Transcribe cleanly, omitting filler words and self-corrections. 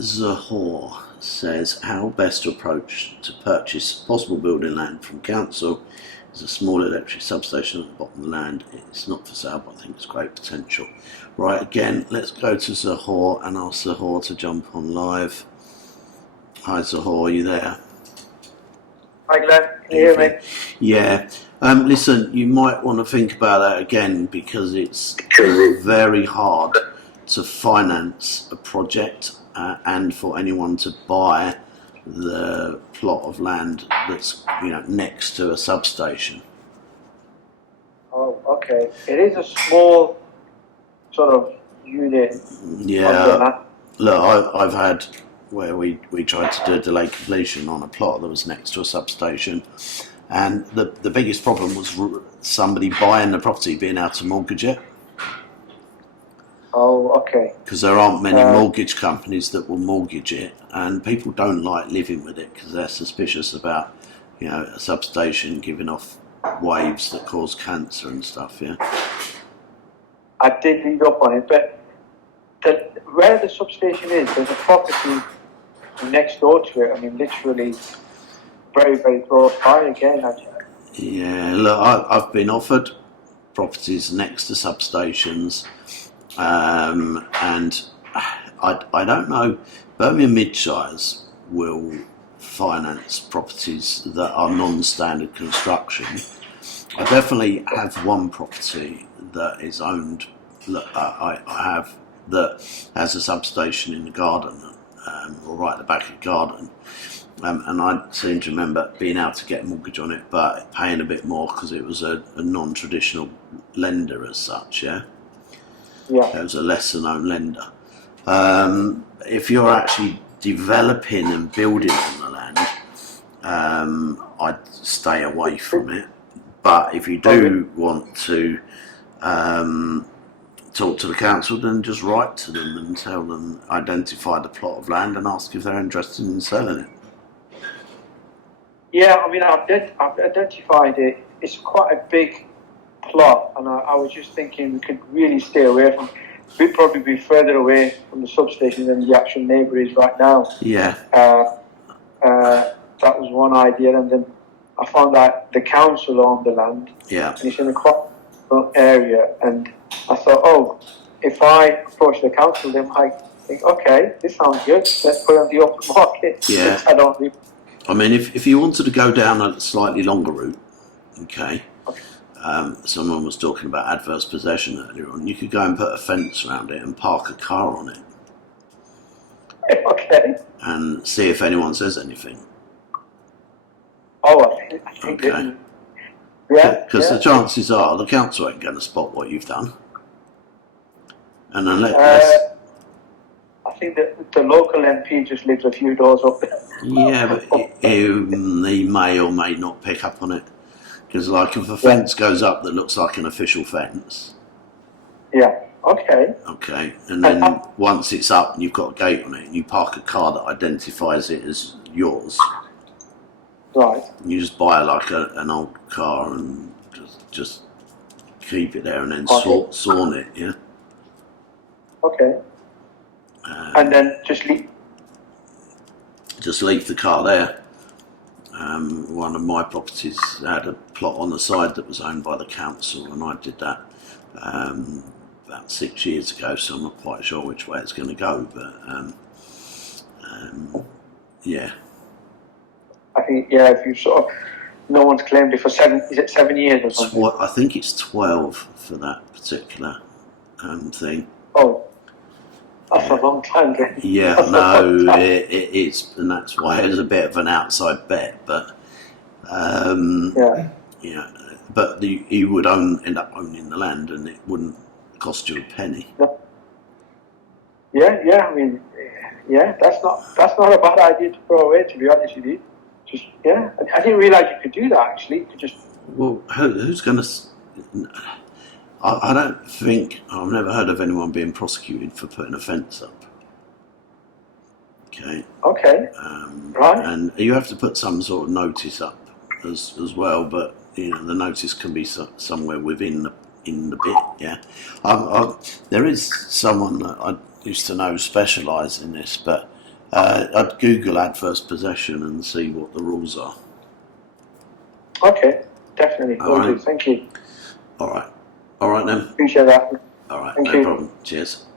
Zahor says, how best to approach to purchase possible building land from council. There's a small electric substation at the bottom of the land. It's not for sale, but I think it's great potential. Right, again, let's go to Zahor and ask Zahor to jump on live. Hi Zahor, are you there? Hi Glenn, can you hear me? Yeah. Listen, you might want to think about that again, because it's very hard to finance a project and for anyone to buy the plot of land that's next to a substation. Oh, okay. It is a small sort of unit. Yeah. Look, I've had where we tried to do a delay completion on a plot that was next to a substation, and the biggest problem was somebody buying the property being able to mortgage it. Oh, okay. Because there aren't many mortgage companies that will mortgage it, and people don't like living with it because they're suspicious about, a substation giving off waves that cause cancer and stuff. Yeah. I did read up on it, but where the substation is, there's a property next door to it. I mean, literally, very, very close by again. Yeah. Look, I've been offered properties next to substations. And I don't know, Birmingham Midshires will finance properties that are non-standard construction. I definitely have one property that is owned, that I have, that has a substation in the garden, or right at the back of the garden. And I seem to remember being able to get a mortgage on it, but paying a bit more because it was a non-traditional lender as such, yeah? Yeah. It was a lesser known lender. If you're actually developing and building on the land, I'd stay away from it. But if you do want to talk to the council, then just write to them and tell them, identify the plot of land and ask if they're interested in selling it. Yeah, I mean, I've identified it. It's quite a big plot, and I was just thinking we could really stay away from. We'd probably be further away from the substation than the actual neighbour is right now. Yeah. That was one idea, and then I found that the council owned the land. Yeah. And it's in a quite area, and I thought, oh, if I approach the council, they might think, okay, this sounds good. Let's put it on the open market. Yeah. I mean, if you wanted to go down a slightly longer route, okay. Someone was talking about adverse possession earlier on. You could go and put a fence around it and park a car on it. Okay. And see if anyone says anything. Oh, I think okay. Yeah. Because the chances are the council ain't going to spot what you've done. And unless I think that the local MP just lives a few doors up there. Yeah, but he may or may not pick up on it. Because, like, if a fence goes up that looks like an official fence. Yeah, okay. Okay, and then once it's up and you've got a gate on it and you park a car that identifies it as yours. Right. And you just buy, like, an old car and just keep it there and then sawn it, yeah? Okay. And then just leave? Just leave the car there. One of my properties had a plot on the side that was owned by the council, and I did that about 6 years ago, so I'm not quite sure which way it's going to go, but yeah. I think, yeah, if you sort of, no one's claimed it for 7 years or something? I think it's 12 for that particular thing. Oh. That's a long time. Yeah, no, it's, and that's why it was a bit of an outside bet. But yeah, but you would end up owning the land, and it wouldn't cost you a penny. Yeah. I mean, yeah, that's not a bad idea to throw away. To be honest with you, just I didn't realise you could do that. Actually, you could just. Well, who's going to? I don't think, I've never heard of anyone being prosecuted for putting a fence up. Okay. Okay. Right. And you have to put some sort of notice up as well, but the notice can be somewhere within the bit. Yeah. There is someone that I used to know specialise in this, but I'd Google adverse possession and see what the rules are. Okay, definitely. All Will right. do. Thank you. All right then. Appreciate that. All right, Thank no you. problem. Cheers.